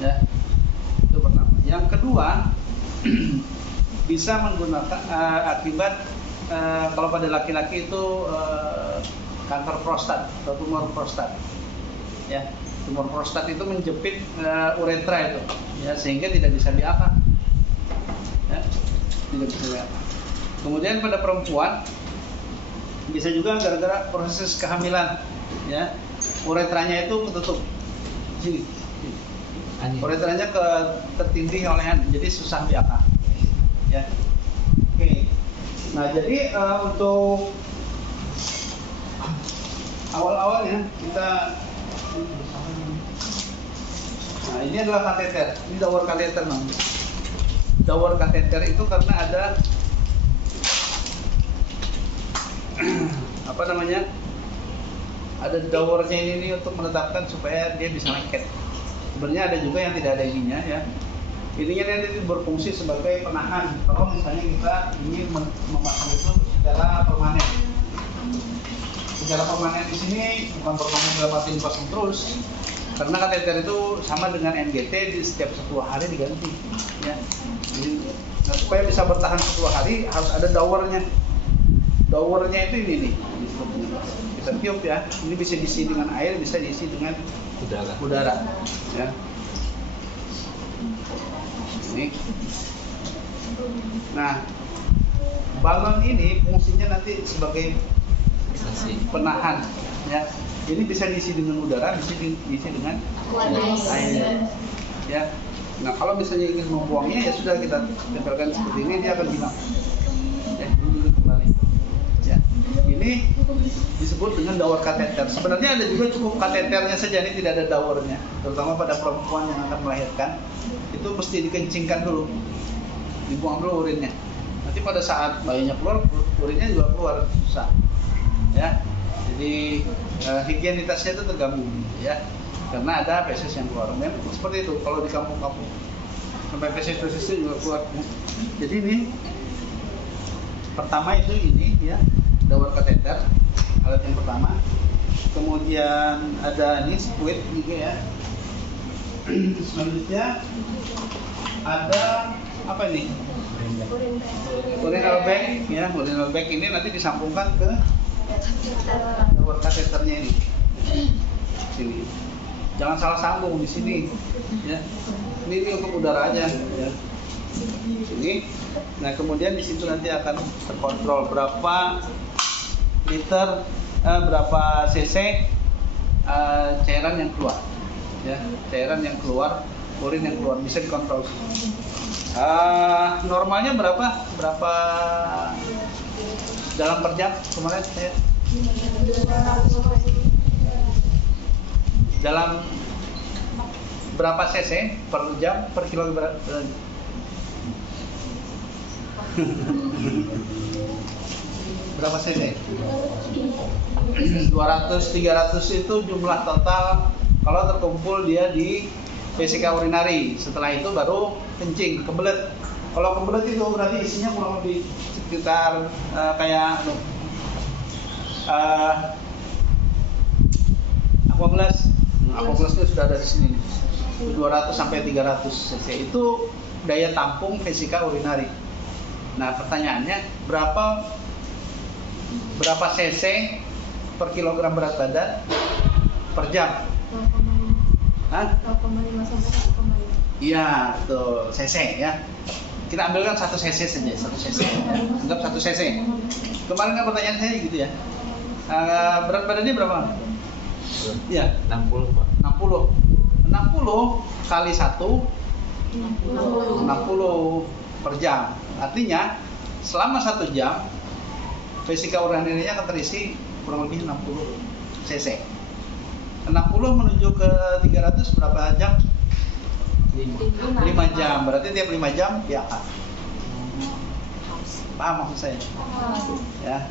Ya, itu pertama. Yang kedua, bisa menggunakan akibat kalau pada laki-laki itu kanker prostat atau tumor prostat. Ya, tumor prostat itu menjepit uretra itu, ya, sehingga tidak bisa diapa. Ya, tidak bisa diapa. Kemudian pada perempuan bisa juga gara-gara proses kehamilan, ya, uretranya itu ketutup. Sini. Uretranya tertindih oleh jadi susah diapa. Ya. Oke. Nah, jadi untuk awal-awalnya kita ini adalah kateter. Ini dawar kateter namanya. Dawar kateter itu karena ada apa namanya? Ada dawarnya ini untuk menetapkan supaya dia bisa lengket. Sebenarnya ada juga yang tidak ada ininya, ya. Ininya nanti berfungsi sebagai penahan kalau misalnya kita ingin memasang itu secara permanen. Secara permanen di sini bukan permanen dalam arti dipasang terus, karena kateter itu sama dengan NGT, di setiap 10 hari diganti, ya. Jadi, nah, supaya bisa bertahan 10 hari harus ada dawarnya. Dawarnya itu ini nih, bisa tiup, ya. Ini bisa diisi dengan air, bisa diisi dengan udara, ya. Ini. Nah, balon ini fungsinya nanti sebagai penahan, ya. Ini bisa diisi dengan udara, bisa diisi dengan air, ya. Nah, kalau misalnya ingin membuangnya, ya sudah, kita tempelkan seperti ini, dia akan hilang. Ya, dulu kembali. Ya, ini disebut dengan dawar kateter. Sebenarnya ada juga cukup kateternya saja, ini tidak ada dawarnya. Terutama pada perempuan yang akan melahirkan, itu mesti dikencingkan dulu, dibuang dulu urinnya. Nanti pada saat bayinya keluar, urinnya juga keluar, susah. Ya, jadi higienitasnya itu terganggu, ya, karena ada feses yang keluar. Memang seperti itu kalau di kampung-kampung, sampai feses-fesesnya juga keluar. Jadi ini pertama itu ini, ya, dawar kateter, alat yang pertama. Kemudian ada ini squid juga, ya. Selanjutnya ada apa ini? Urinal bag, ya. Urinal bag ini nanti disambungkan ke dawar kateternya ini. Sini. Jangan salah sambung di sini, ya. Ini untuk udara aja, ya. Sini. Nah, kemudian di situ nanti akan terkontrol berapa liter, berapa cc cairan yang keluar, ya. Cairan yang keluar, urin yang keluar bisa dikontrol. Normalnya berapa dalam per jam kemarin saya? Dalam berapa cc per jam per kilogram? Berapa cc? 200-300 itu jumlah total kalau terkumpul dia di vesika urinari. Setelah itu baru kencing, kebelet. Kalau kebelet itu berarti isinya kurang lebih sekitar kayak aquaglass. Aquaglassnya sudah ada di sini, 200 sampai 300 cc itu daya tampung vesika urinari. Nah, pertanyaannya berapa cc per kilogram berat badan per jam? 0,5 sampai 1,5. Iya, betul, cc, ya. Kita ambilkan 1 cc saja, 1 cc, ya. Anggap 1 cc. Kemarin kan pertanyaan saya gitu, ya. Berat badannya berapa? Iya, 60, Pak. 60 kali 1 60 per jam. Artinya selama 1 jam vesika urinarinya akan terisi kurang lebih 60 cc. 60 menuju ke 300 berapa jam? 5 jam. Berarti tiap 5 jam dia akan. Paham maksud saya? Ya.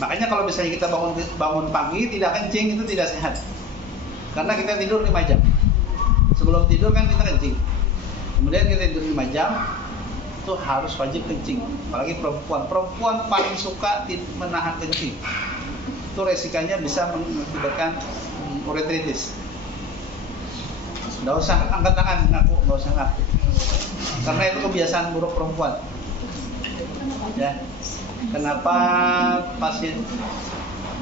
Makanya kalau misalnya kita bangun pagi tidak kencing, itu tidak sehat. Karena kita tidur 5 jam. Sebelum tidur kan kita kencing. Kemudian kita tidur 5 jam, itu harus wajib kencing. Apalagi perempuan paling suka menahan kencing. Itu resikonya bisa mengakibatkan uretritis. Nggak usah angkat tangan, ngaku, nggak usah ngaku. Karena itu kebiasaan buruk perempuan. Ya. Kenapa pasien?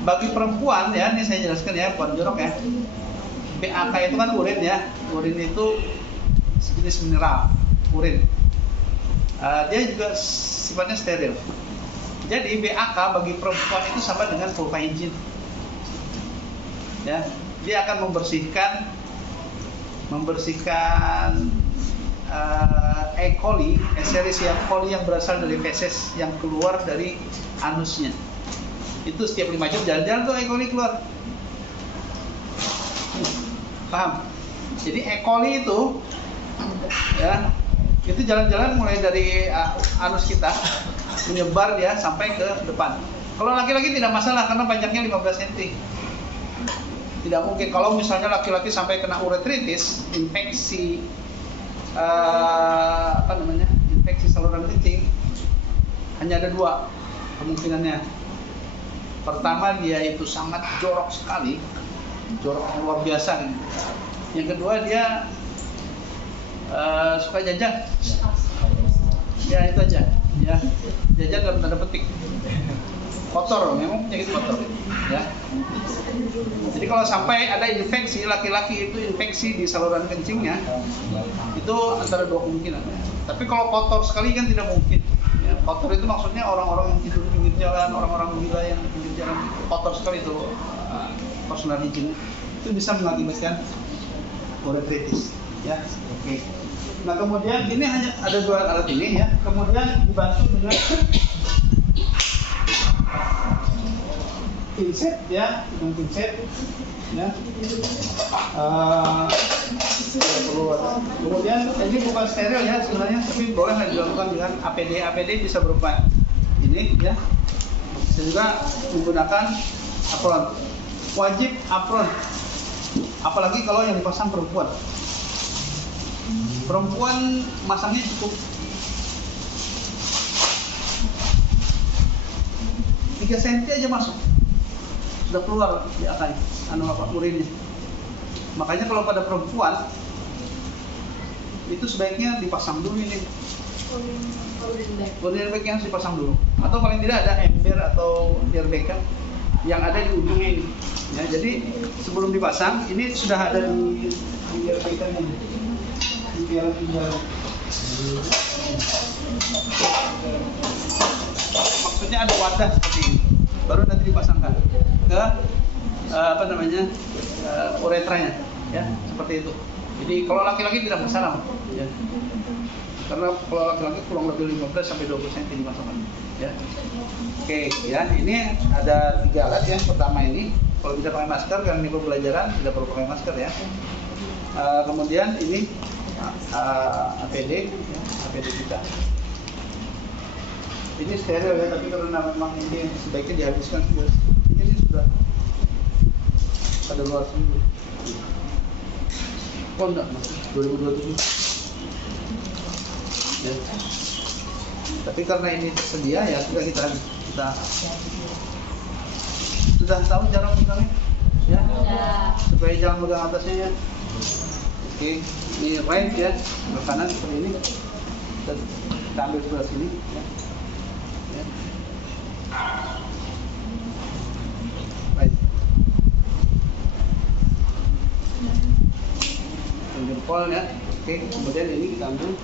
Bagi perempuan ya, ini saya jelaskan ya, buat jorok ya. BAK itu kan urin ya. Urin itu sejenis mineral, urin. Dia juga sifatnya steril. Jadi BAK bagi perempuan itu sama dengan vulva hijin. Ya, dia akan membersihkan E. coli, Escherichia coli yang berasal dari feses yang keluar dari anusnya. Itu setiap 5 jam jalan-jalan tuh E. coli keluar. Paham? Jadi E. coli itu ya, itu jalan-jalan mulai dari anus kita menyebar ya sampai ke depan. Kalau laki-laki tidak masalah karena panjangnya 15 cm. Tidak mungkin kalau misalnya laki-laki sampai kena uretritis, infeksi infeksi saluran kencing, hanya ada 2 kemungkinannya. Pertama, dia itu sangat jorok sekali, jorok luar biasa. Yang kedua, dia suka jajan. Ya itu aja. Ya, jajan dalam tanda petik. Kotor, memang penyakit kotor. Ya. Jadi kalau sampai ada infeksi, laki-laki itu infeksi di saluran kencingnya, itu antara 2 kemungkinan. Tapi kalau kotor sekali kan tidak mungkin. Ya, kotor itu maksudnya orang-orang yang tidur di pinggir jalan, orang-orang gila yang di pinggir jalan, kotor sekali itu personal hygiene. Itu bisa mengakibatkan uretritis. Ya, oke. Nah kemudian ini hanya ada 2 alat ini ya. Kemudian dibantu dengan pinset ya, dengan pinset ya. Kemudian ini bukan steril ya sebenarnya, tapi boleh dilakukan dengan APD. APD bisa berupa ini ya. Bisa juga menggunakan apron. Wajib apron. Apalagi kalau yang dipasang perempuan. Perempuan masangnya cukup 3 cm aja masuk, sudah keluar di akal urinnya. Makanya kalau pada perempuan itu sebaiknya dipasang dulu ini. Urin bag yang harus dipasang dulu, atau paling tidak ada ember atau airbag yang ada di ujungnya ini. Ya, jadi sebelum dipasang ini sudah ada di airbag ini. Maksudnya ada wadah seperti ini, baru nanti dipasangkan ke uretranya, ya seperti itu. Jadi kalau laki-laki tidak masalah, ya. Karena kalau laki-laki kurang lebih 15 sampai 20 cm dimasukkan, ya. Oke, ya ini ada 3 alat ya. Pertama ini kalau bisa pakai masker karena ini pembelajaran tidak perlu pakai masker ya. Kemudian ini APD, ya, APD kita. Ini steril ya, tapi karena memang ini sebaiknya dihabiskan. Ini sudah pada luar seminggu. Oh enggak, 2027. Ya. Tapi karena ini tersedia ya sudah kita sudah tahu cara megangnya, ya. Supaya jangan megang atasnya ya. Oke, ini right ya, ke kanan seperti ini. Kita ambil sebelah sini. Ya. Ya. Right. Jempol ya. Oke, kemudian ini kita ambil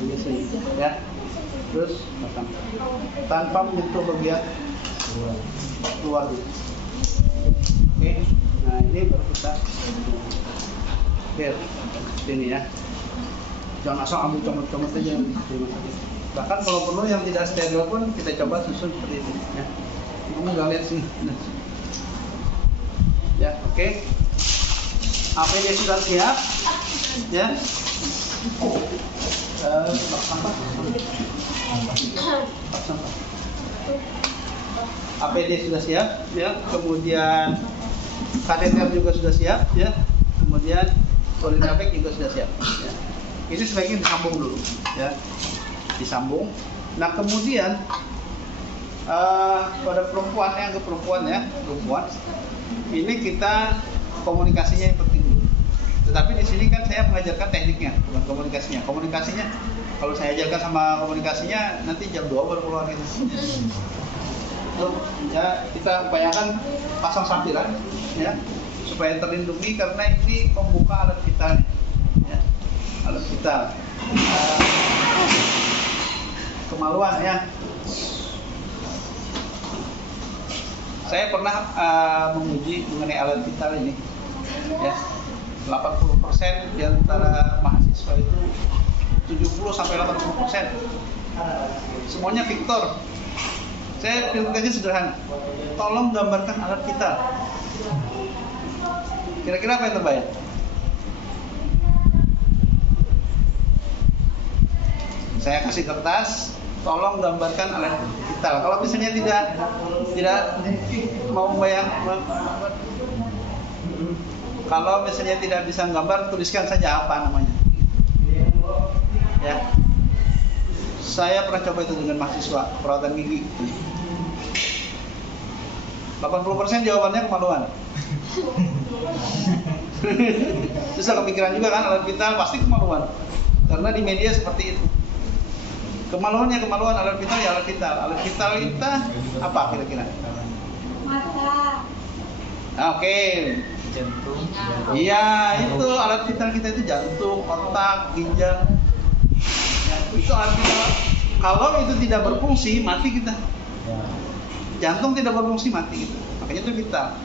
ini sini, ya. Terus pasang tanpa menyentuh bagian luar. Oke, nah ini baru kita ini ya, jangan asal ambil comot-comot aja yang dimasakin. Bahkan kalau perlu yang tidak steril pun kita coba susun seperti ini ya. Kamu nggak lihat sini, nah. Ya oke. APD sudah siap ya. Bak sampah. APD sudah siap ya, kemudian kateter juga sudah siap ya, kemudian Solinabek juga sudah siap. Ya. Ini sebaiknya disambung dulu, ya, disambung. Nah kemudian pada perempuan yang ke perempuan ya, perempuan ini kita komunikasinya yang penting dulu. Tetapi di sini kan saya mengajarkan tekniknya, bukan komunikasinya. Komunikasinya kalau saya ajarkan sama komunikasinya nanti jam 2 baru keluar gitu. Ya, kita upayakan pasang sampiran ya supaya terlindungi karena ini membuka alat vitalnya ya, alat vital. Kemaluan ya. Saya pernah menguji mengenai alat vital ini ya. 80% di antara mahasiswa itu 70 sampai 80% semuanya Victor. Saya pilihnya sederhana. Tolong gambarkan alat vital. Kira-kira apa yang terbayang? Saya kasih kertas, tolong gambarkan alat vital. Kalau misalnya tidak mau bayang, kalau misalnya tidak bisa gambar, tuliskan saja apa namanya. Ya. Saya pernah coba itu dengan mahasiswa perawatan gigi. 80% jawabannya kemaluan. Terus kepikiran juga kan alat vital pasti kemaluan. Karena di media seperti itu. Kemaluannya kemaluan, alat vital ya alat vital. Alat vital kita apa kira-kira? Mata. Oke. Jantung. Iya, itu alat vital kita itu jantung, otak, ginjal. Ya, itu alat vital. Kalau itu tidak berfungsi, mati kita. Jantung tidak berfungsi, mati kita. Makanya itu vital.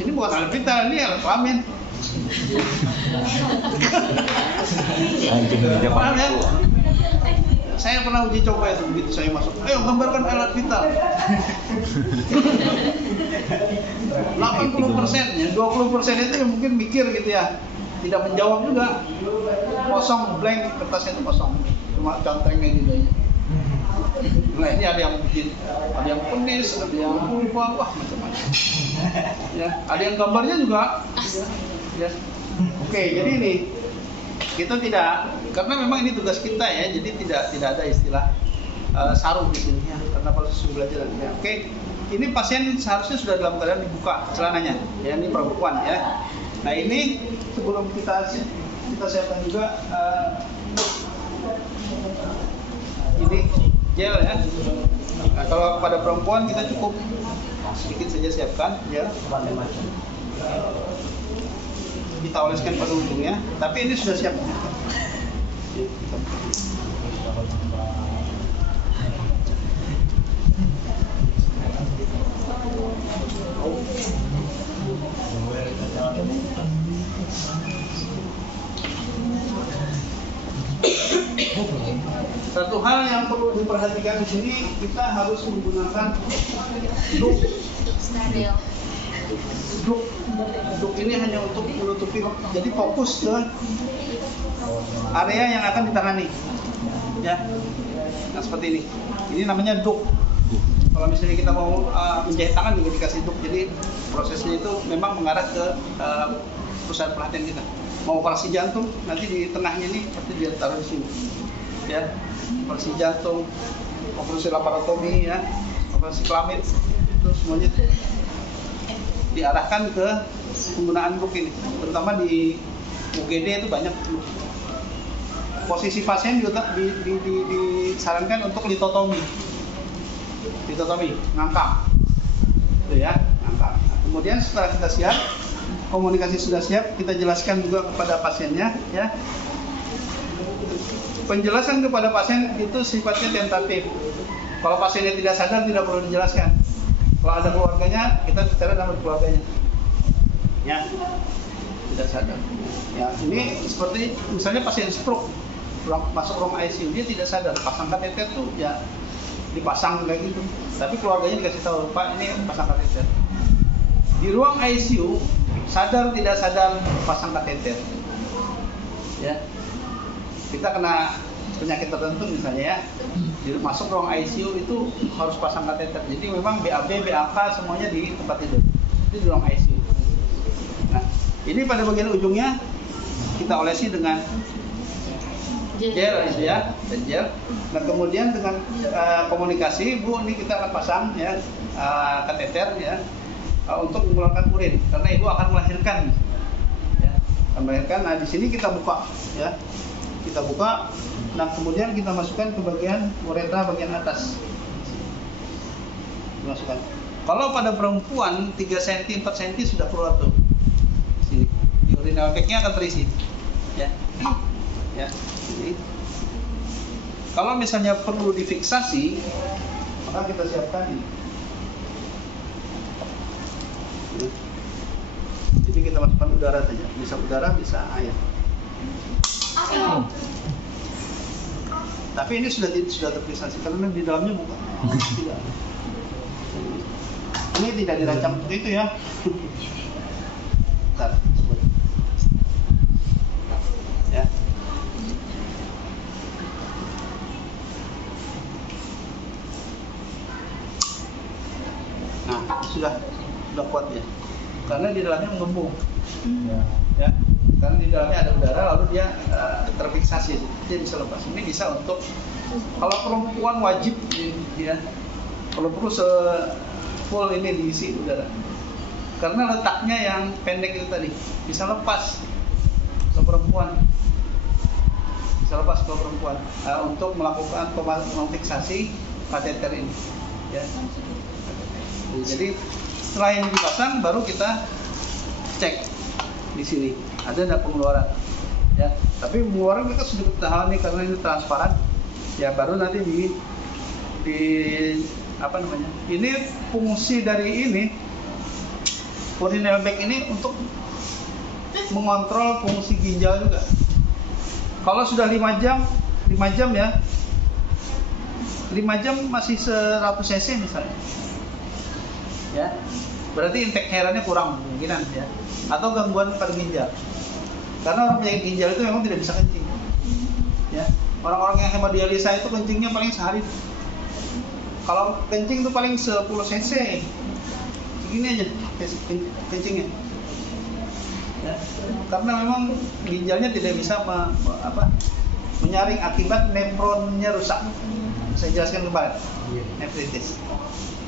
Ini bukan alat vital, ini alat kelamin. Paham ya? Saya pernah uji coba itu begitu saya masuk. Ayo gambarkan alat vital. 80% ya, 20% itu yang mungkin mikir gitu ya. Tidak menjawab juga. Kosong, blank, kertasnya itu kosong. Cuma contrengnya gitu aja. Nah ini ada yang bikin, ada yang penis, ada yang vulva, wah macam-macam. Ya, ada yang gambarnya juga. Ya. Oke, jadi ini kita tidak, karena memang ini tugas kita ya, jadi tidak ada istilah sarung di sini ya, karena proses pembelajaran. Ya. Oke, ini pasien seharusnya sudah dalam keadaan dibuka celananya, ya ini perempuan ya. Nah ini sebelum kita siapkan juga ini gel ya. Nah kalau pada perempuan kita cukup sedikit saja siapkan ya. Kita oleskan pada ujungnya, tapi ini sudah siap. Satu hal yang perlu diperhatikan di sini, kita harus menggunakan duk. Steril. Duk ini hanya untuk menutupi, jadi fokus ke area yang akan ditangani. Ya, nah seperti ini. Ini namanya duk. Kalau misalnya kita mau menjahit tangan juga dikasih duk. Jadi prosesnya itu memang mengarah ke pusat perhatian kita. Mau operasi jantung, nanti di tengahnya ini pasti dia taruh di sini. Ya, operasi jantung, operasi laparotomi ya, operasi kelamin, itu semuanya diarahkan ke penggunaan duk ini, terutama di UGD itu banyak. Posisi pasien disarankan untuk litotomi, ngangkang, itu ya, ngangkang. Nah, kemudian setelah kita siap, komunikasi sudah siap, kita jelaskan juga kepada pasiennya, ya. Penjelasan kepada pasien itu sifatnya tentatif. Kalau pasiennya tidak sadar, tidak perlu dijelaskan. Kalau ada keluarganya, kita bicara dengan keluarganya. Ya, tidak sadar. Ya, ini seperti misalnya pasien stroke, masuk ruang ICU, dia tidak sadar. Pasang kateter tuh ya dipasang kayak gitu. Tapi keluarganya dikasih tahu, Pak ini pasang kateter. Di ruang ICU, sadar tidak sadar pasang kateter. Ya, kita kena penyakit tertentu misalnya ya, masuk ruang ICU itu harus pasang kateter. Jadi memang BAB, BAK semuanya di tempat tidur, itu di ruang ICU. Nah, ini pada bagian ujungnya kita olesi dengan gel ya, gel. Nah kemudian dengan komunikasi, Bu, ini kita akan pasang ya kateter ya untuk mengeluarkan urin karena ibu akan melahirkan. Ya. melahirkan. Nah di sini kita buka ya, kita buka. Nah kemudian kita masukkan ke bagian uretra bagian atas. Dimasukkan. Kalau pada perempuan 3 cm 4 cm sudah keluar tuh. Sini. Urinary bag-nya akan terisi. Ya. Ya. Jadi kalau misalnya perlu difiksasi, maka kita siapkan ini. Jadi kita masukkan udara saja, bisa udara, bisa air. Tapi ini sudah terfiksasi karena di dalamnya bukan. Tidak. Ini tidak dirancang seperti itu ya. Bentar, sebut. Ya. Nah, sudah kuat ya. Karena di dalamnya mengembung. Ya. Karena di dalamnya ada udara lalu dia terfiksasi, dia bisa lepas. Ini bisa untuk kalau perempuan wajib ya. Kalau perlu full ini diisi udara. Karena letaknya yang pendek itu tadi bisa lepas ke perempuan. Bisa lepas ke perempuan untuk melakukan memfiksasi kateter ini. Ya. Jadi setelah ini dipasang baru kita cek di sini ada enggak pengeluaran. Ya, tapi pengeluaran kita sudah ketahuan nih karena ini transparan. Ya baru nanti di apa namanya? Ini fungsi dari ini urinary bag ini untuk mengontrol fungsi ginjal juga. Kalau sudah 5 jam ya. 5 jam masih 100 cc misalnya. Ya. Berarti intake cairannya kurang kemungkinan ya. Atau gangguan pada ginjal. Karena orang penyakit ginjal itu memang tidak bisa kencing. Ya. Orang-orang yang hemodialisa itu kencingnya paling sehari. Kalau kencing itu paling 10 cc. Segini aja kencingnya. Ya. Karena memang ginjalnya tidak bisa menyaring akibat nefronnya rusak. Saya jelaskan kemarin. Nefritis.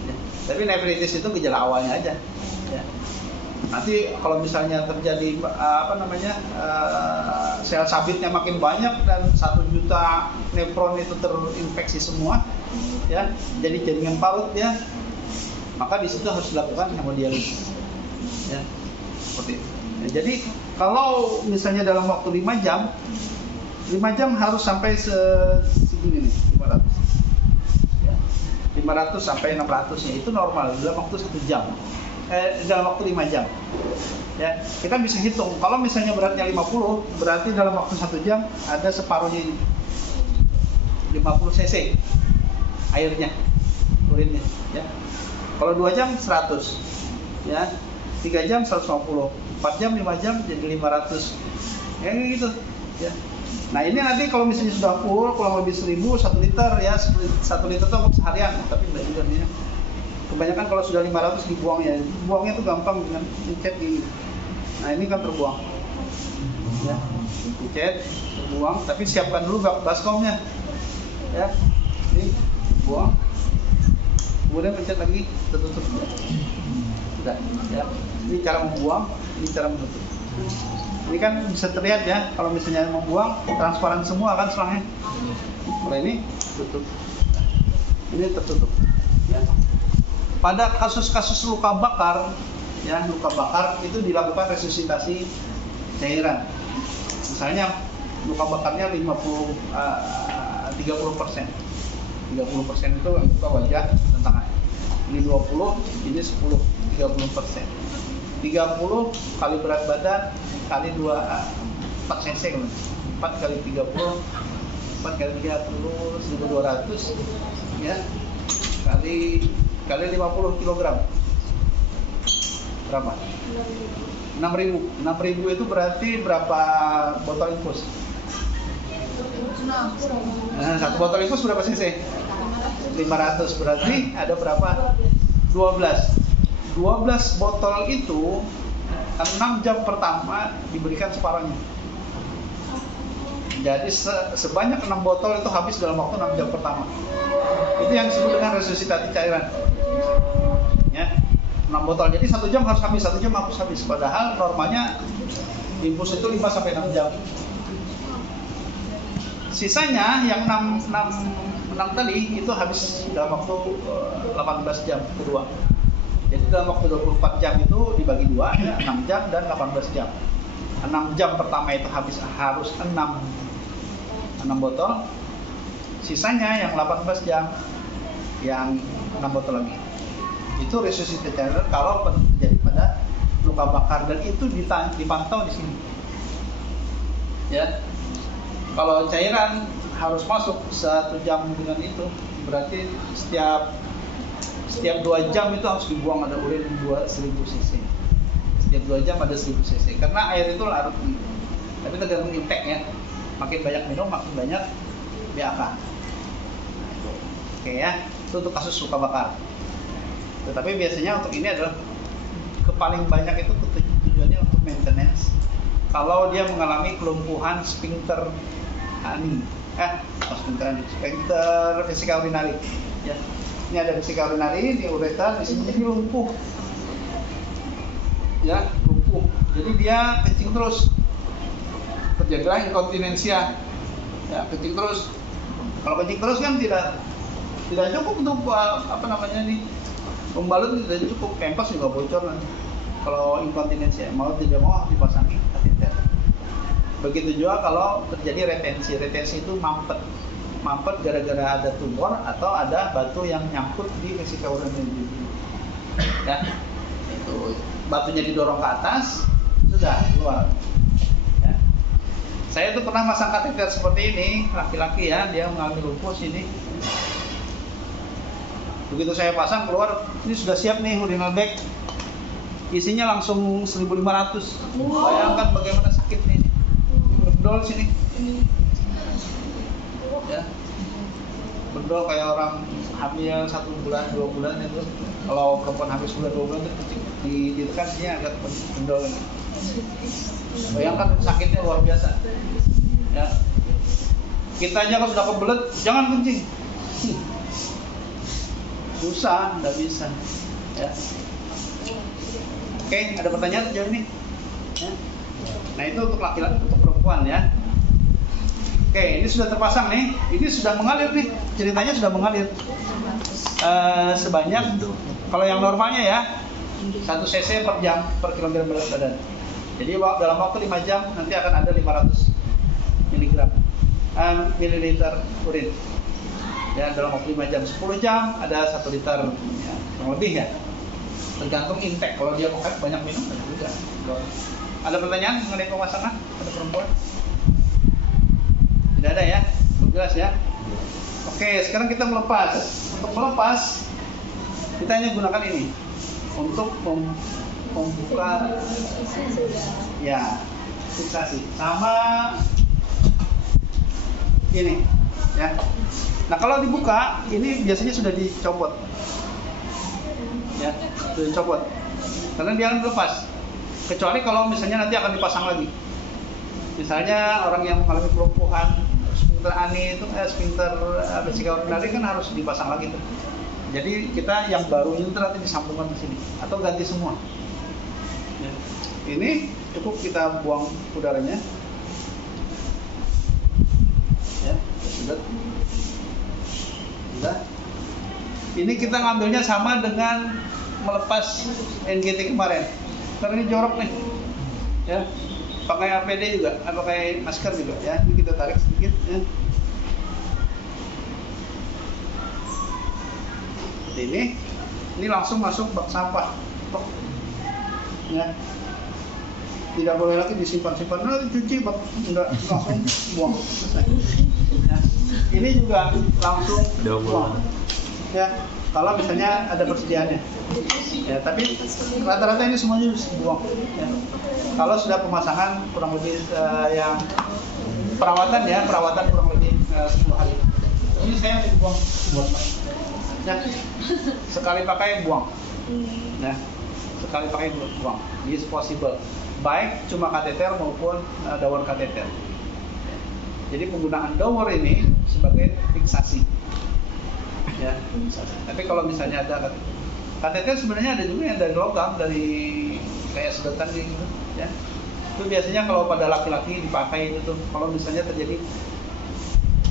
Ya. Tapi nefritis itu gejala awalnya aja. Ya. Nanti kalau misalnya terjadi sel sabitnya makin banyak dan 1 juta nefron itu terinfeksi semua, ya, jadi jaringan parut ya, maka di situ harus dilakukan hemodialisis. Ya, seperti itu. Ya, jadi kalau misalnya dalam waktu 5 jam harus sampai segini nih, 500. Ya, 500 sampai 600 nya itu normal dalam waktu 1 jam. Dalam waktu 5 jam. Ya, kita bisa hitung. Kalau misalnya beratnya 50, berarti dalam waktu 1 jam ada separuhnya ini. 50 cc airnya, urinnya, ya. Kalau 2 jam 100. Ya. 3 jam 150. 4 jam 5 jam jadi 500. Ya gitu, ya. Nah, ini nanti kalau misalnya sudah full kurang lebih 1000, 1 liter ya. 1 liter itu untuk seharian, tapi enggak juga nih. Kebanyakan kalau sudah 500 dibuang ya. Buangnya itu gampang dengan pencet ini. Nah, ini kan terbuang. Ya. Pencet, terbuang, tapi siapkan dulu baskomnya. Ya. Ini buang. Kemudian pencet lagi, tertutup. Sudah, ya. Ini cara membuang, ini cara menutup. Ini kan bisa terlihat ya, kalau misalnya membuang transparan semua kan selangnya. Kalau ini tutup. Ini tertutup. Ya. Pada kasus-kasus luka bakar, ya luka bakar itu dilakukan resusitasi cairan. Misalnya luka bakarnya 30%. 30% itu luka wajah dan tangan. Ini 20, ini 10, 30%. 30 kali berat badan kali 4 cc, 4 kali 30, 4 kali 30, 1200, ya, kali 50 kg. Berapa? 6.000. 6.000 itu berarti berapa botol infus? Nah, 1 botol infus berapa cc? 500, berarti ada berapa? 12 botol itu 6 jam pertama diberikan separuhnya. Jadi sebanyak 6 botol itu habis dalam waktu 6 jam pertama. Itu yang disebut dengan resusitasi cairan. Ya, 6 botol. Jadi 1 jam harus habis, 1 jam harus habis. Padahal normalnya 5 Infus itu 5 sampai 6 jam. Sisanya yang 6 tadi itu habis dalam waktu 18 jam kedua. Jadi dalam waktu 24 jam itu dibagi 2 ya, 6 jam dan 18 jam. 6 jam pertama itu harus 6 botol. Sisanya yang 18 jam yang 6 botol lagi. Itu resuscitation kalau terjadi pada luka bakar, dan itu dipantau di sini. Ya. Kalau cairan harus masuk 1 jam dengan itu, berarti setiap 2 jam itu harus dibuang, ada urin 1000 cc. Setiap 2 jam ada 1000 cc. Karena air itu larut. Tapi tergantung intake ya. Makin banyak minum, makin banyak BAK. Oke ya, itu untuk kasus luka bakar. Tetapi biasanya untuk ini adalah paling banyak itu tujuannya untuk maintenance. Kalau dia mengalami kelumpuhan sphincter ani, sphincter vesika urinari. Ya. Ini ada vesika urinari, di ureter, di sini jadi lumpuh. Ya, lumpuh. Jadi dia kencing terus. Terjadilah inkontinensia. Ya, kencing terus. Kalau kencing terus kan tidak cukup untuk pembalut tidak cukup, pempes juga bocor nanti. Kalau inkontinensia, mau tidak mau harus dipasangi kateter. Begitu juga kalau terjadi retensi. Retensi itu mampet gara-gara ada tumor atau ada batu yang nyangkut di vesika urinary. Ya, itu batunya didorong ke atas, sudah keluar. Ya. Saya tuh pernah masang kateter seperti ini, laki-laki ya, dia mengalami lupus ini. Begitu saya pasang keluar, ini sudah siap nih urinal bag. Isinya langsung 1.500. Bayangkan bagaimana sakitnya ini. Berdol sini. Ya. Berdol kayak orang hamil 1 bulan, 2 bulan itu. Kalau perempuan hamil 1 bulan, 2 bulan itu ditekan sini agak berdol. Bayangkan sakitnya luar biasa. Ya. Kita aja kalau sudah kebelet, jangan kencing. Susah, nggak bisa. Ya. Oke, ada pertanyaan sejauh ini? Ya. Nah itu untuk laki-laki, untuk perempuan ya. Oke, ini sudah terpasang nih. Ini sudah mengalir nih. Ceritanya sudah mengalir. Sebanyak, kalau yang normalnya ya 1 cc per jam per kilogram berat badan. Jadi dalam waktu 5 jam nanti akan ada 500 mililiter urin. Ya, dalam waktu 5 jam, 10 jam ada 1 liter ya, kurang lebih ya. Tergantung intake. Kalau dia banyak minum, ada juga. Ada pertanyaan mengenai pemasangan? Ada perempuan? Tidak ada ya? Jelas ya? Oke, sekarang kita melepas. Untuk melepas, kita hanya gunakan ini untuk membuka ya fiksasi sama ini ya. Nah kalau dibuka ini biasanya sudah dicopot ya, sudah dicopot karena dia akan lepas, kecuali kalau misalnya nanti akan dipasang lagi. Misalnya orang yang mengalami kelumpuhan sphincter ani itu sphincter vesika urinary kan harus dipasang lagi tuh. Jadi kita yang barunya itu nanti disambungkan ke sini atau ganti semua ya. Ini cukup kita buang udaranya ya, sudah. Ini kita ngambilnya sama dengan melepas NGT kemarin, karena ini jorok nih ya, pakai APD juga, pakai masker juga ya. Ini kita tarik sedikit ya. Ini langsung masuk bak sampah ya. Tidak boleh lagi disimpan-simpan, nanti cuci bak, enggak, langsung buang. Ya. Ini juga langsung buang ya, kalau misalnya ada persediaannya ya, tapi rata-rata ini semuanya dibuang ya. Kalau sudah pemasangan kurang lebih yang perawatan kurang lebih 10 hari, ini saya dibuang ya. Sekali pakai buang ya, sekali pakai buang. Is possible, baik cuma kateter maupun dower kateter. Jadi penggunaan dower ini sebagai fiksasi ya. Tapi kalau misalnya ada kateter, sebenarnya ada juga yang dari logam, dari kayak sedotan gitu ya. Itu biasanya kalau pada laki-laki dipakai itu tuh kalau misalnya terjadi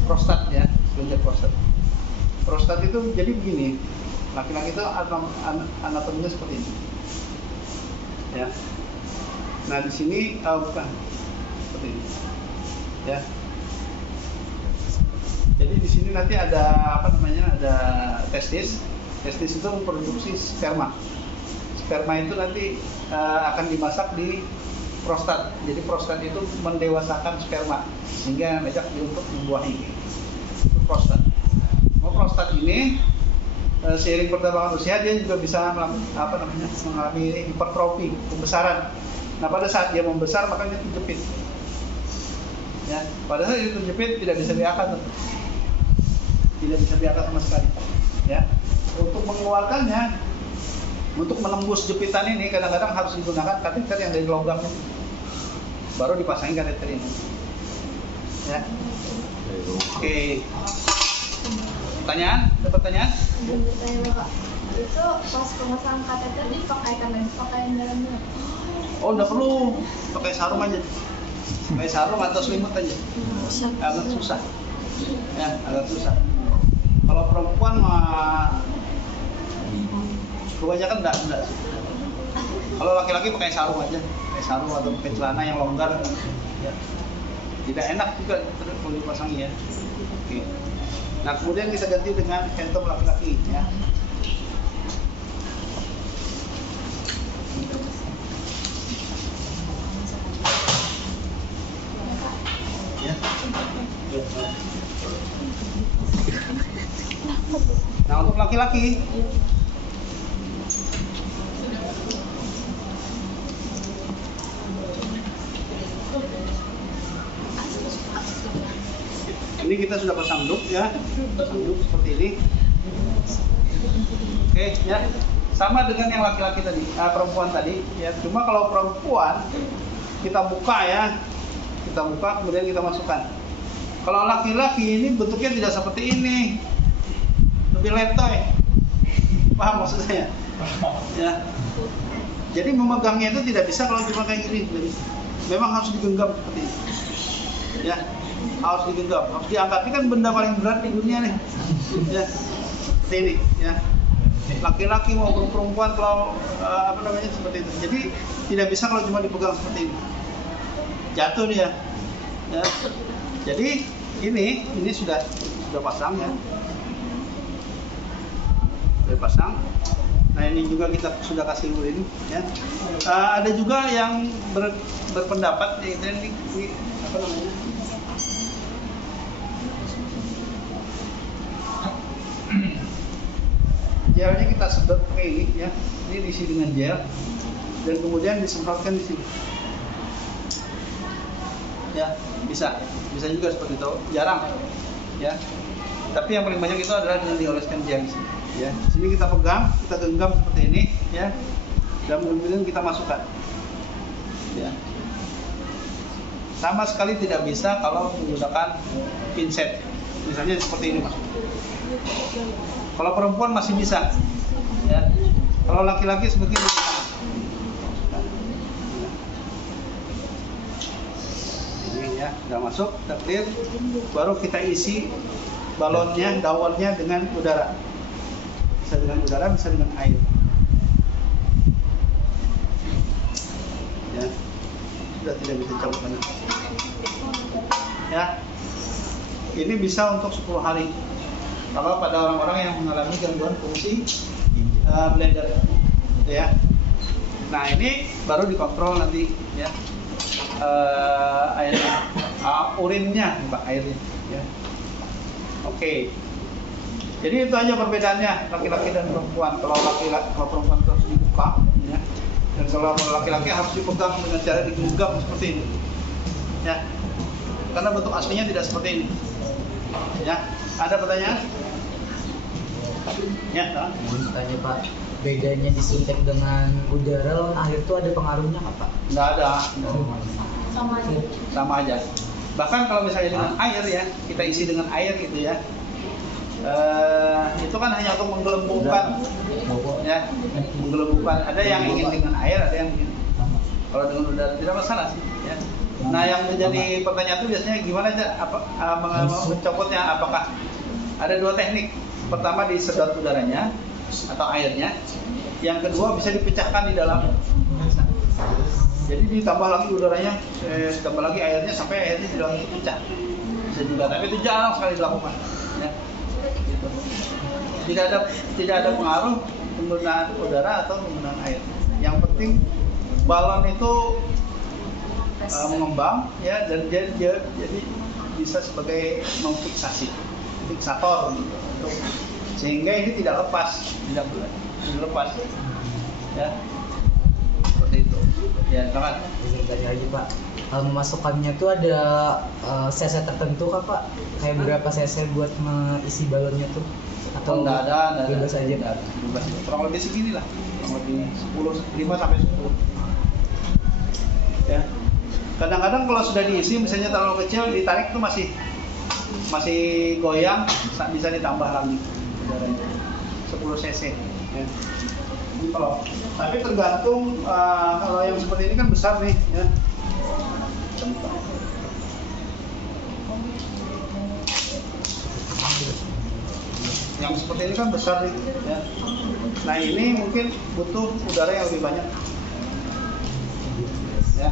prostat ya, kelenjar prostat. Prostat itu jadi begini, laki-laki itu anatominya seperti ini, ya. Nah di sini bukan seperti ini, ya. Jadi di sini nanti ada apa namanya, ada testis. Testis itu memproduksi sperma. Sperma itu nanti akan dimasak di prostat. Jadi prostat itu mendewasakan sperma sehingga ngajak untuk membuahi. Itu prostat. Prostat ini seiring perkembangan usia dia juga bisa mengalami hipertrofi, pembesaran. Nah pada saat dia membesar makanya terjepit. Ya, pada saat itu terjepit tidak bisa diangkat, tidak bisa diangkat sama sekali. Ya, untuk mengeluarkannya, untuk menembus jepitan ini kadang-kadang harus digunakan kateter yang dari logam ini. Baru dipasangin kateter ini. Ya, oke. Pertanyaan? Ada pertanyaan? Bertanya Bapak, itu pas pemasangan kateter dipakai dalamnya. Oh, nggak perlu pakai sarung aja. Pakai sarung atau selimut aja. Agak susah. Ya, agak susah. Kalau perempuan mah kebanyakan enggak. Kalau laki-laki pakai sarung aja, pakai sarung atau pakai celana yang longgar. Ya. Tidak enak juga kalau dipasangi ya. Oke. Nah kemudian kita ganti dengan phantom laki-laki ya. Ya. Nah untuk laki-laki ini kita sudah pasang loop ya, pasang loop seperti ini. Oke ya, sama dengan yang laki-laki tadi, perempuan tadi ya. Cuma kalau perempuan kita buka ya, kita buka kemudian kita masukkan. Kalau laki-laki ini bentuknya tidak seperti ini, lebih letoy. Paham maksud saya? Ya. Jadi memegangnya itu tidak bisa kalau cuma kayak gini. Jadi, memang harus digenggam seperti ini. Ya, harus digenggam, harus diangkat. Ini kan benda paling berat di dunia nih. Ya, seperti ini. Ya. Laki-laki maupun perempuan kalau seperti itu. Jadi tidak bisa kalau cuma dipegang seperti ini. Jatuh dia. Ya. Jadi ini sudah pasang ya. Sudah pasang. Nah ini juga kita sudah kasih ini ya. Ada juga yang berpendapat yaitu ini apa namanya? Gelnya kita sedot pakai ini ya. Ini diisi dengan gel dan kemudian disemprotkan di sini. Ya, bisa juga seperti itu. Jarang ya. Tapi yang paling banyak itu adalah dengan dioleskan gel di sini. Ya, sini kita pegang, kita genggam seperti ini, ya, dan kemudian kita masukkan. Ya, sama sekali tidak bisa kalau menggunakan pinset, misalnya seperti ini, Mas. Kalau perempuan masih bisa, ya. Kalau laki-laki seperti ini. Ini ya, sudah masuk, sudah clear. Baru kita isi balonnya, dawalnya dengan udara. Bisa dengan udara, bisa dengan air. Ya, sudah tidak bisa cabut lagi. Ya, ini bisa untuk 10 hari. Kalau pada orang-orang yang mengalami gangguan fungsi bladder, ya. Nah ini baru dikontrol nanti, ya. Airnya, urinnya, bukan airnya. Ya. Oke. Jadi itu aja perbedaannya laki-laki dan perempuan. Kalau perempuan itu harus dibuka, ya. Dan kalau laki-laki harus dipegang dengan cara digenggam seperti ini, ya. Karena bentuk aslinya tidak seperti ini, ya. Ada pertanyaan? Ya. Mau tanya Pak, bedanya disuntik dengan udara lawan air itu ada pengaruhnya nggak Pak? Nggak ada. Sama aja. Sama aja. Bahkan kalau misalnya dengan air ya, kita isi dengan air gitu ya. Itu kan hanya untuk menggelembungkan, ya, menggelembungkan. Ada yang ingin dengan air, ada yang ingin. Kalau dengan udara tidak masalah sih. Nah, yang menjadi pertanyaan itu biasanya gimana aja mencopotnya? Apakah ada dua teknik? Pertama disedot udaranya atau airnya. Yang kedua bisa dipecahkan di dalam. Jadi ditambah lagi udaranya, ditambah lagi airnya sampai airnya tidak pecah. Bisa juga, tapi itu jarang sekali dilakukan. Ya. Gitu. Tidak ada pengaruh penggunaan udara atau penggunaan air. Yang penting balon itu mengembang, ya, dan dia jadi bisa sebagai fiksator gitu, sehingga ini tidak lepas, tidak lepas, ya, seperti itu. Ya, silakan. Tanya lagi Pak, memasukkannya tuh ada cc tertentu kah Pak? Kayak berapa cc buat mengisi balonnya tuh? Atau enggak ada, bebas aja? Enggak ada, bebas. Kurang lebih segini lah, kurang lebih 5 sampai 10. Ya. Kadang-kad kalau sudah diisi, misalnya terlalu kecil, ditarik tuh masih goyang, bisa ditambah lagi udaranya 10 cc. Ya. Tapi tergantung, kalau yang seperti ini kan besar nih, ya. Yang seperti ini kan besar nih, ya. Nah, ini mungkin butuh udara yang lebih banyak, ya.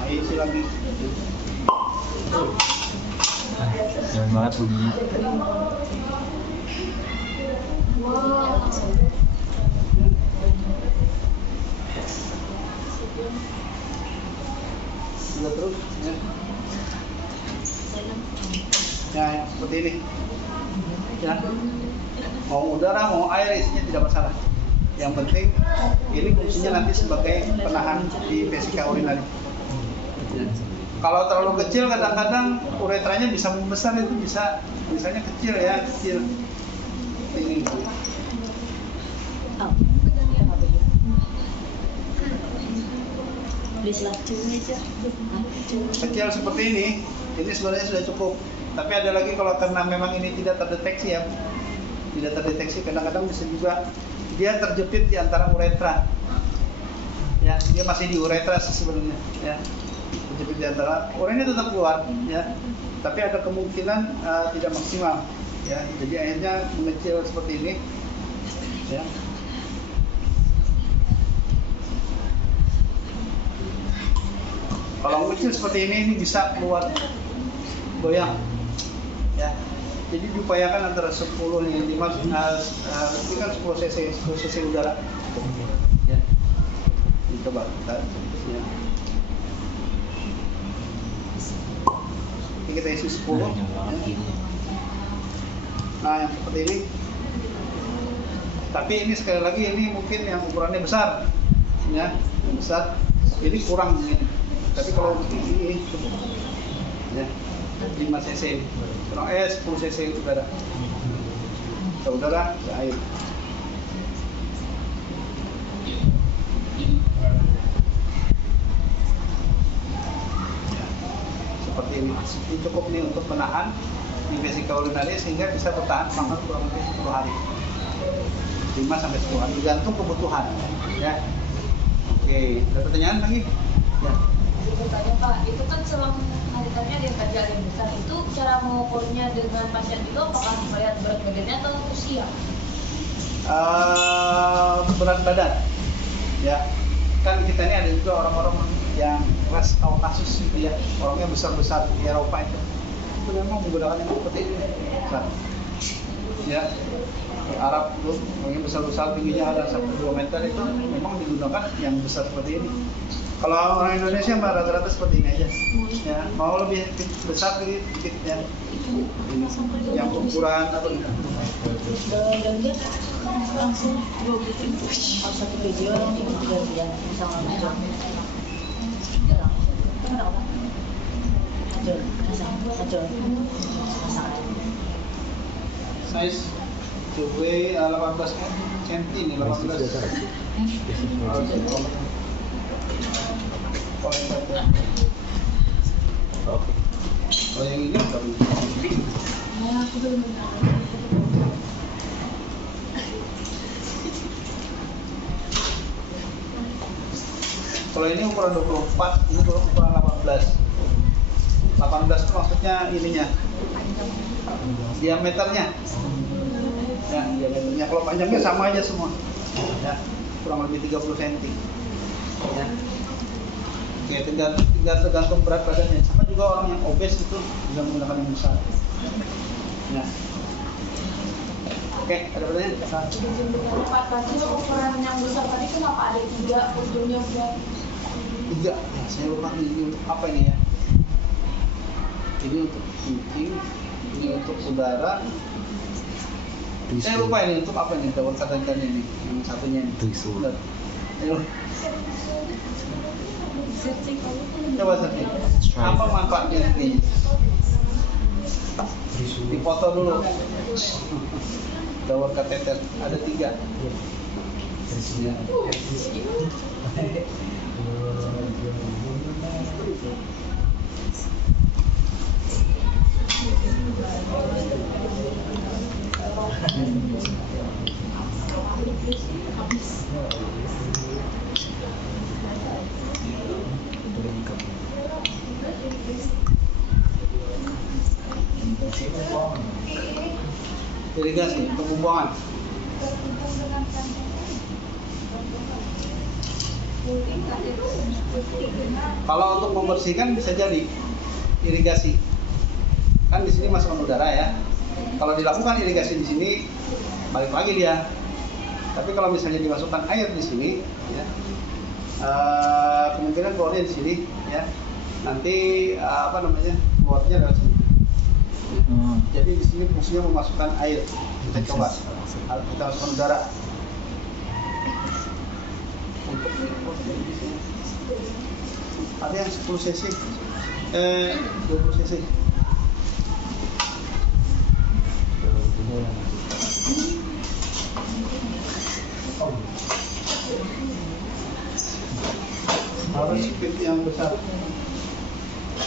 Nah, isi lagi. Jangan banget bunyinya. Sudah terus, ya. Ya, seperti ini. Ya. Mau udara, mau air, isinya tidak masalah. Yang penting ini fungsinya nanti sebagai penahan di vesika urinari. Ya. Kalau terlalu kecil, kadang-kadang uretranya bisa membesar, itu misalnya kecil, ya, kecil. Ini. Kecil seperti ini sebenarnya sudah cukup. Tapi ada lagi kalau karena memang ini tidak terdeteksi, ya, tidak terdeteksi, kadang-kadang bisa juga dia terjepit di antara uretra. Ya, dia masih di uretra sebenarnya, ya. Terjepit di antara, urinnya tetap keluar, ya. Tapi ada kemungkinan tidak maksimal, ya. Jadi akhirnya mengecil seperti ini, ya. Kalau mengecil seperti ini bisa keluar goyang, ya. Jadi diupayakan antara 10 nih, 5, ini kan 10 cc udara, ya. Coba kita, ya. Ini kita isi 10, ya. Nah, yang seperti ini. Tapi ini sekali lagi, ini mungkin yang ukurannya besar, ya, besar. Ini kurang ini. Tapi kalau ini cukup, ya, 5 cc, kurang 10 cc udara. Udara, air. Ya, seperti ini. Ini cukup nih untuk menahan di vesika urinari sehingga bisa bertahan selama kurang lebih 10 hari. 5 sampai 10 hari, tergantung kebutuhan, ya. Oke, ada pertanyaan lagi? Ya. Bertanya Pak, itu kan selang haritannya ada yang kecil yang besar, itu cara mengukurnya dengan pasien itu apakah melihat berat badannya atau usia? Berat badan, ya. Kan kita ini ada juga orang-orang yang ras Kaukasus gitu, ya, orangnya besar-besar di Eropa itu memang menggunakan yang seperti ini, besar. Ya, di Arab itu orangnya besar-besar, tingginya ada sampai 2 meter, itu memang digunakan yang besar seperti ini. Kalau orang Indonesia mah rata-rata seperti ini aja, ya. Mau lebih besar sedikit, ya. Ini yang ukuran apa gitu. Langsung 20 satu video yang 3 bulan misalnya Size cukup 18 cm nih, 18. Oke. Oh, yang ini apa? Aku belum tahu. Kalau ini ukuran 24, ini ukuran 18. 18 itu maksudnya ininya, diameternya. Ya, diameternya. Kalau panjangnya sama aja semua. Ya, kurang lebih 30 cm. Ya. Oke, tergantung berat badannya. Sama juga orang yang obes itu bisa menggunakan yang besar. Ya. Oke, ada pertanyaan? 24 tadi ukuran yang besar tadi kenapa ada 3 ujungnya udah? 3. Ya, saya lupa ini untuk apa ini ya? Ini untuk kencing, ini untuk udara. Saya lupa ini untuk apa ini? Dawar kata-kata ini, yang satunya ini. Bentar. Ayo. Coba searching. Apa manfaatnya ini? Dipoto dulu. Dawar kateter ada 3. Ya. Irigasi untuk pembuangan. Kalau untuk membersihkan bisa jadi irigasi. Kan di sini masukkan udara ya. Kalau dilakukan irigasi di sini balik lagi dia. Tapi kalau misalnya dimasukkan air di sini, ya, kemungkinan keluarnya di sini, ya. Nanti keluarnya dari sini. Jadi di sini fungsinya memasukkan air. Kita coba. Kita masukkan udara. Untuk ada yang 10 cc, 20 cc. Harus pipet yang besar.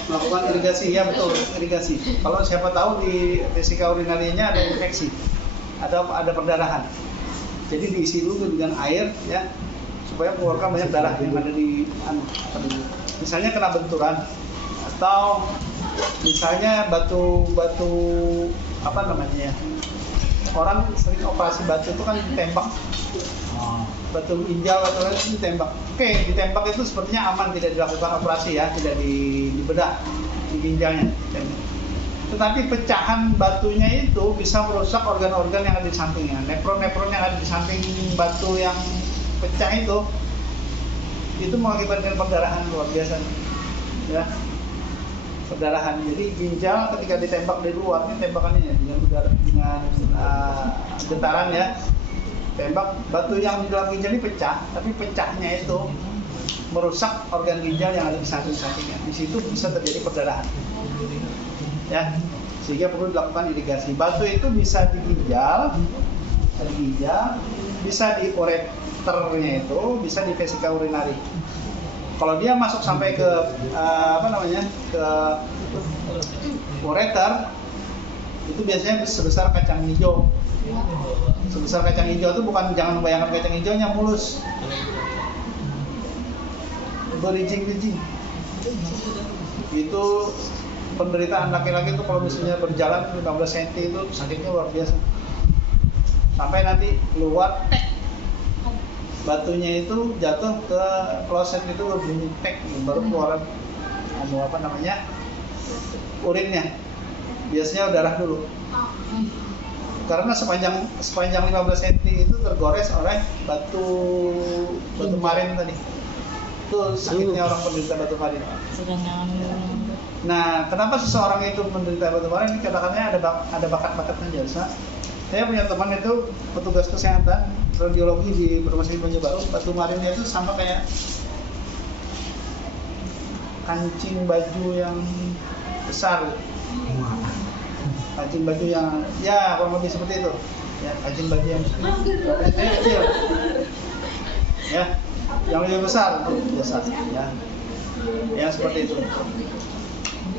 Melakukan irigasi, ya betul, irigasi. Kalau siapa tahu di vesika urinarinya ada infeksi, ada perdarahan. Jadi diisi dulu dengan air, ya, supaya mengeluarkan banyak darah yang ada di misalnya kena benturan atau misalnya batu apa namanya ya, orang sering operasi batu itu kan ditembak, batu ginjal atau lain itu ditembak. Oke, ditembak itu sepertinya aman, tidak dilakukan operasi ya, tidak dibedah di ginjalnya. Tetapi pecahan batunya itu bisa merusak organ-organ yang ada di sampingnya. Nepron-nepron yang ada di samping batu yang pecah itu mengakibatkan perdarahan luar biasa, ya, perdarahan. Jadi ginjal ketika ditembak dari luar, ini tembakannya dengan udara, dengan getaran ya, tembak batu yang di dalam ginjal ini pecah, tapi pecahnya itu merusak organ ginjal yang ada di samping-sampingnya. Di situ bisa terjadi perdarahan, ya, sehingga perlu dilakukan irigasi. Batu itu bisa di ginjal, bisa di ureternya itu, bisa di vesika urinari. Kalau dia masuk sampai ke ke ureter, itu biasanya sebesar kacang hijau. Sebesar kacang hijau itu bukan, jangan membayangkan kacang hijaunya mulus, berincing-rincing. Itu penderitaan laki-laki itu kalau misalnya berjalan 15 cm itu sakitnya luar biasa. Sampai nanti keluar batunya itu jatuh ke kloset itu berbunyi tek, baru keluar urinnya. Biasanya darah dulu. Karena sepanjang 15 cm itu tergores oleh batu marin tadi. Itu sakitnya orang penderita batu marin. Nah, kenapa seseorang itu menderita batu marin? Katakannya ada bakat-bakatnya jasa. Saya punya teman itu petugas kesehatan radiologi di Rumah Sakit Banjarbaru. Batu marinnya itu sama kayak kancing baju yang besar, kancing baju yang ya kurang lebih seperti itu, ya, kancing baju yang kecil, ya, yang lebih besar biasa, ya seperti itu.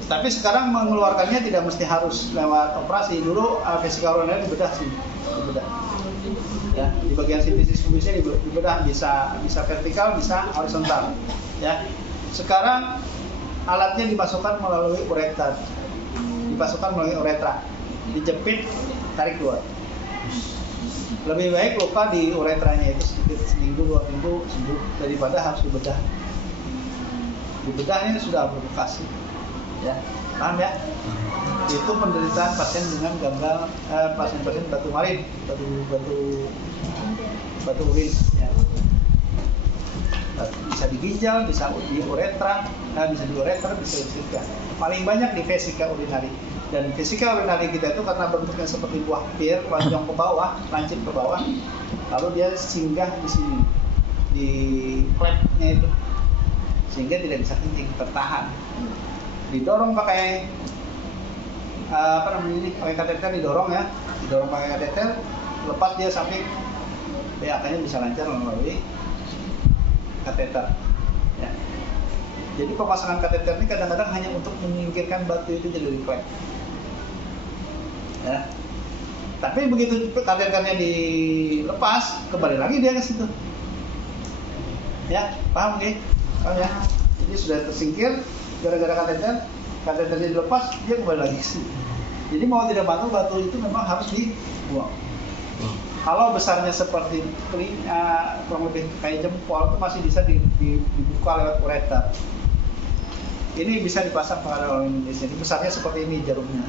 Tapi sekarang mengeluarkannya tidak mesti harus lewat operasi. Dulu vesika urinary dibedah sih, ya, di bagian sintesis kubisnya dibedah, bisa vertikal, bisa horizontal. Ya. Sekarang alatnya dimasukkan melalui ureter. Dijepit, tarik keluar. Lebih baik luka di uretranya itu sedikit, seminggu 2 minggu sembuh daripada harus dibedah. Dibedahnya sudah berbekas. Ya, paham ya? Itu penderitaan pasien dengan gagal, pasien-pasien batu marin, batu urin. Ya. Bisa di ginjal, bisa di uretra, bisa di ureter, bisa di vesika. Paling banyak di vesika urinari. Dan vesika urinari kita itu karena bentuknya seperti buah pir, lonjong ke bawah, lancip ke bawah, lalu dia singgah di sini, di klepnya itu, sehingga tidak bisa kencing, tertahan. Didorong pakai pakai kateter, didorong pakai kateter, lepas dia sampai PAK-nya bisa lancar melalui kateter. Ya. Jadi pemasangan kateter ini kadang-kadang hanya untuk menyingkirkan batu itu dari klep. Ya. Tapi begitu kateternya dilepas, kembali lagi dia ke situ. Ya, paham nggih? Paham ya? Jadi sudah tersingkir gara-gara kateternya dilepas, dia kembali lagi ke situ. Jadi mau tidak mau batu itu memang harus dibuang. Kalau besarnya seperti kurang lebih kayak jempol itu masih bisa dibuka lewat ureter. Ini bisa dipasang pengaruh Indonesia. Ini besarnya seperti ini jarumnya.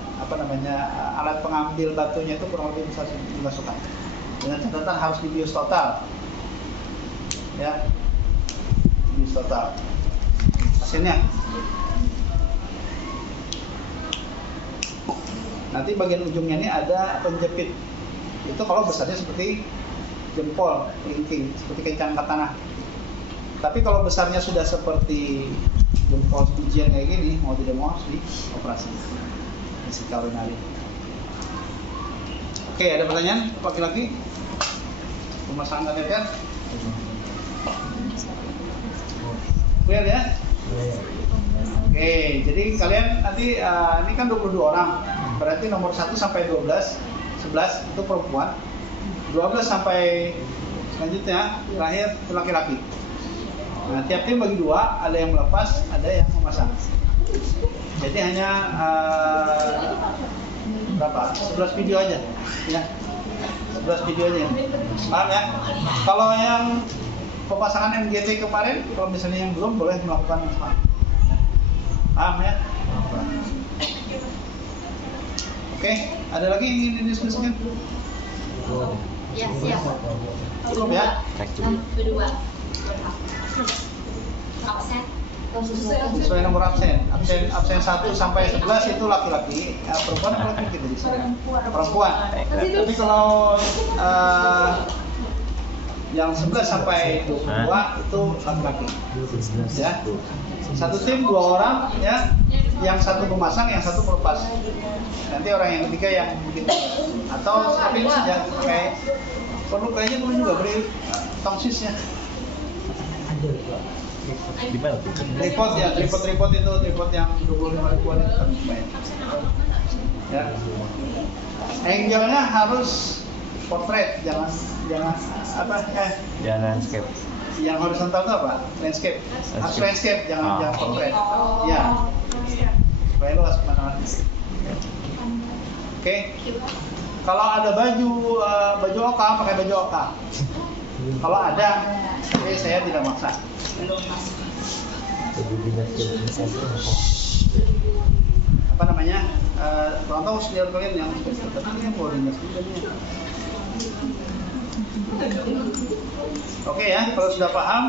Alat pengambil batunya itu kurang lebih bisa dimasukkan. Dengan catatan harus dibius total. Ya, dibius total. Hasilnya. Nanti bagian ujungnya ini ada penjepit. Itu kalau besarnya seperti jempol, kelingking, seperti kencang katana. Tapi kalau besarnya sudah seperti jempol bijian kayak gini, mau tidak mau harus dioperasi. Vesika urinari. Oke, ada pertanyaan? Laki-laki? Pemasangan kateter? Clear ya? Oke, jadi kalian nanti ini kan 22 orang. Berarti nomor 1 sampai 11 itu perempuan, 12 sampai selanjutnya terakhir itu laki-laki. Nah, tiap tim bagi 2, ada yang melepas, ada yang memasang. Jadi hanya berapa? 11 video aja, ya. 11 video aja. Paham ya? Kalau yang pemasangan MGT kemarin, kalau misalnya yang belum boleh melakukan paham. Paham ya? Oke, ada lagi yang ingin didiskusikan? Ya, siap. Cukup ya? Berdua. Absen. Sesuai nomor absen 1 sampai 11 itu laki-laki, perempuan apa laki-laki di sini? Perempuan. Tapi kalau yang 11 sampai 22 itu laki-laki. Ya. Satu tim 2 orang ya, yang satu memasang, yang satu melepas. Nanti orang yang ketiga yang begitu. Atau tapi ini saja kayak kayaknya perlu juga beri tongsisnya. Gimana tuh? Tripod ya, tripod itu tripod yang 25 ribuan itu kan lumayan. Ya. Angle-nya harus portrait, jangan Jangan landscape. yang horizontal itu apa? Landscape. Harus landscape, jangan portrait. Ya. Supaya luas mana-mana. Oke. Kalau ada baju oka, pakai baju oka. Kalau ada, tapi saya tidak maksa. Apa namanya? Kurang tahu senior kalian yang tapi mau dinas juga nih. Oke ya, kalau sudah paham,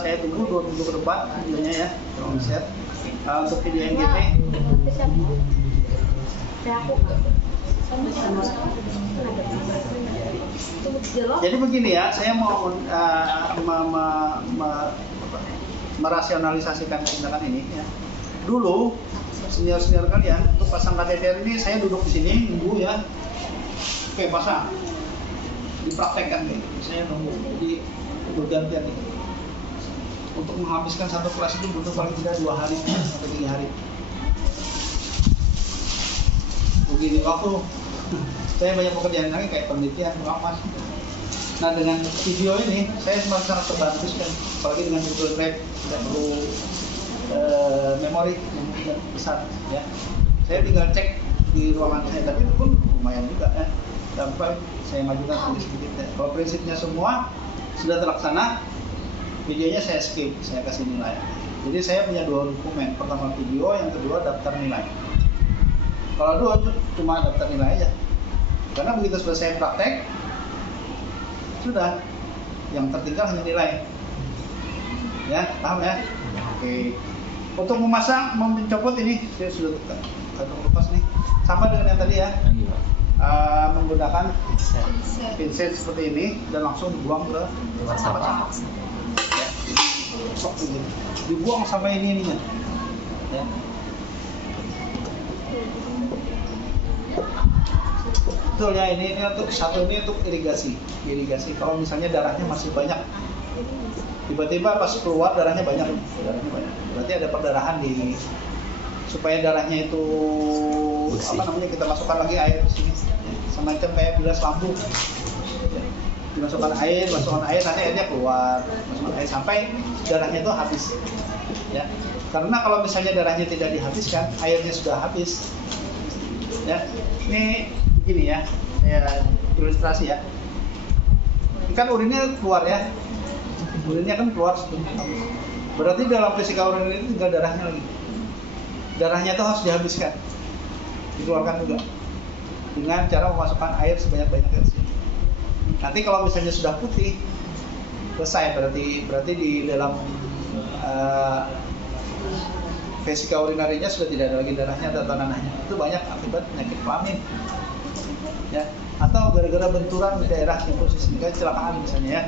saya tunggu 2 minggu ke depan videonya ya, tolong share untuk video NGT. Jadi begini ya, saya mau merasionalisasikan tindakan ini ya. Dulu senior kalian untuk pasang kateter ini saya duduk di sini nunggu ya. Oke, pasang. Dipraktekkan nih. Saya nunggu di bergantian nih. Untuk menghabiskan satu kelas itu butuh paling tidak 2 hari sampai 3 hari. Begini waktu saya banyak pekerjaan lagi kayak penelitian, pengawas. Nah dengan video ini saya sangat terbantu sekali, apalagi dengan Google Drive tidak perlu memori yang besar ya. Saya tinggal cek di ruangan saya, tapi itu pun lumayan juga ya. Gampang saya majukan sedikit-sedikit ya. Kalau prinsipnya semua sudah terlaksana, videonya saya skip, saya kasih nilai. Jadi saya punya 2 dokumen, pertama video, yang kedua daftar nilai. Kalau dua cuma daftar nilai aja, karena begitu selesai praktek sudah, yang tertinggal hanya nilai. Ya, paham ya? Oke. Untuk memasang, mencopot ini saya sudah lepas nih. Sama dengan yang tadi ya. Iya. Menggunakan pinset seperti ini dan langsung dibuang ke tempat sampah. Ya. Dibuang sampai ininya. Ya. Betul ya, ini untuk satu ini untuk irigasi. Kalau misalnya darahnya masih banyak, tiba-tiba pas keluar darahnya banyak, berarti ada perdarahan di, supaya darahnya itu bersih. kita masukkan lagi air ke sini, semacam kayak bilas lambung. Ya. Dimasukkan air, nanti airnya keluar, masukkan air sampai darahnya itu habis. Ya. Karena kalau misalnya darahnya tidak dihabiskan, airnya sudah habis. Ya. Ini begini ya, saya ilustrasi ya. Kan urinnya keluar ya, urinnya kan keluar sebelum habis. Berarti dalam vesika urin itu tinggal darahnya lagi. Darahnya itu harus dihabiskan, dikeluarkan juga dengan cara memasukkan air sebanyak-banyaknya ke sini. Nanti kalau misalnya sudah putih, selesai, berarti di dalam vesika urinarinya sudah tidak ada lagi darahnya atau nanahnya. Itu banyak akibat penyakit kelamin. Ya, atau gara-gara benturan di daerah yang posisi kecelakaan misalnya ya.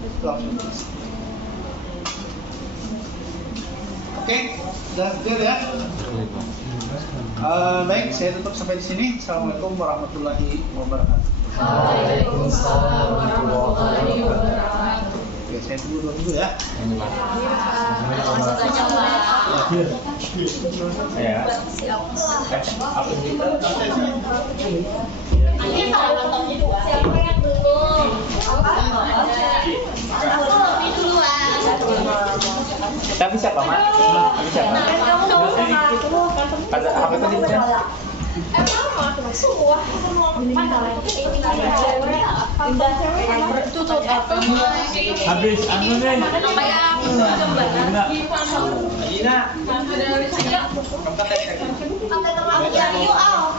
Itu langsung. Oke, udah clear ya. Baik, saya tutup sampai di sini. Assalamualaikum warahmatullahi wabarakatuh. Waalaikumsalam warahmatullahi wabarakatuh. Oke, saya tunggu dulu ya. Ya. Siapa yang belum? Aku lebih duluan. Kita bisa Pak Mak? Bisa Pak? Kamu dong sama aku. Ada apa tadi bisa? Semua Habis anu nih. apa yang Enggak. Ina, Sampai terlalu jauh.